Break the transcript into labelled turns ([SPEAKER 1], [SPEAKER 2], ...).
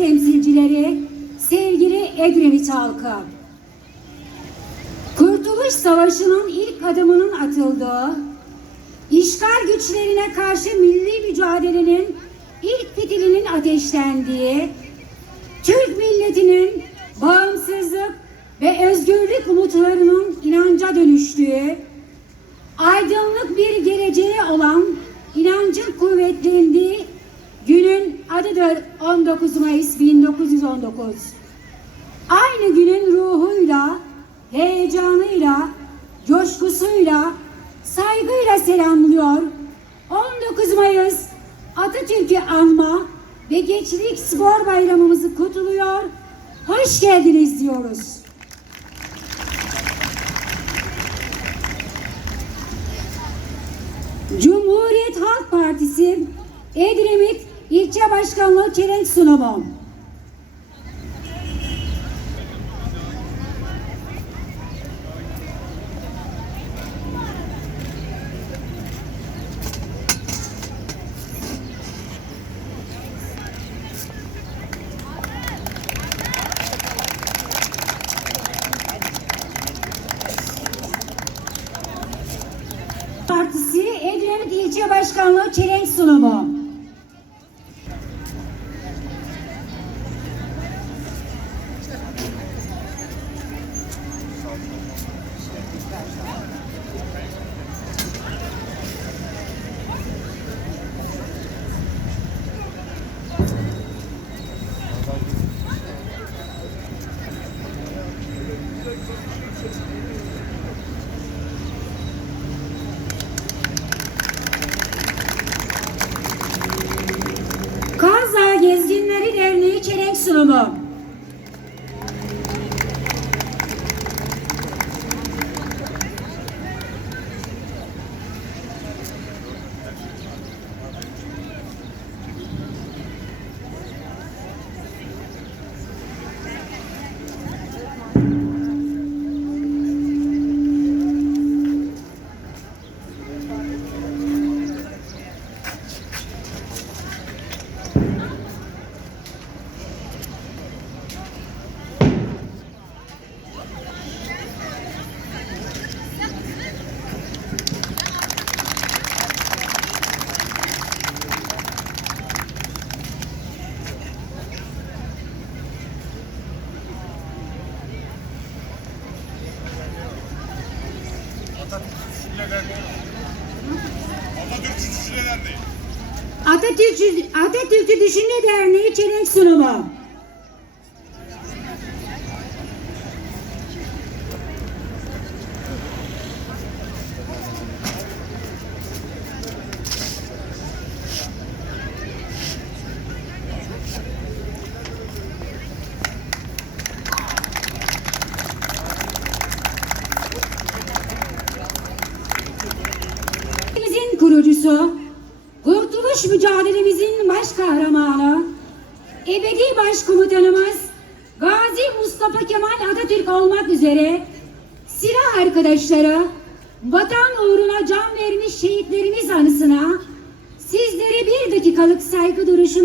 [SPEAKER 1] temsilcileri, sevgili Edremit halkı. Kurtuluş Savaşı'nın ilk adımının atıldığı, işgal güçlerine karşı milli mücadelenin ilk fitilinin ateşlendiği, Türk milletinin bağımsızlık ve özgürlük umutlarının inanca dönüştüğü, aydınlık bir geleceğe olan 19 Mayıs 1919. Aynı günün ruhuyla, heyecanıyla, coşkusuyla, saygıyla selamlıyor. 19 Mayıs Atatürk'ü anma ve Gençlik Spor Bayramımızı kutluyor. Hoş geldiniz diyoruz. Cumhuriyet Halk Partisi Edremit İlçe Başkanlığı çelenk sunumu. Partisi Edremit İlçe Başkanlığı çelenk sunumu. Derneği çelenk
[SPEAKER 2] Atatürkçü Düşünceler Derneği.
[SPEAKER 1] Atatürkçü Düşünce Derneği çelenk sunumu. Kurucusu, kurtuluş mücadelemizin baş kahramanı, ebedi başkomutanımız Gazi Mustafa Kemal Atatürk olmak üzere silah arkadaşları, vatan uğruna can vermiş şehitlerimiz anısına sizlere bir dakikalık saygı duruşu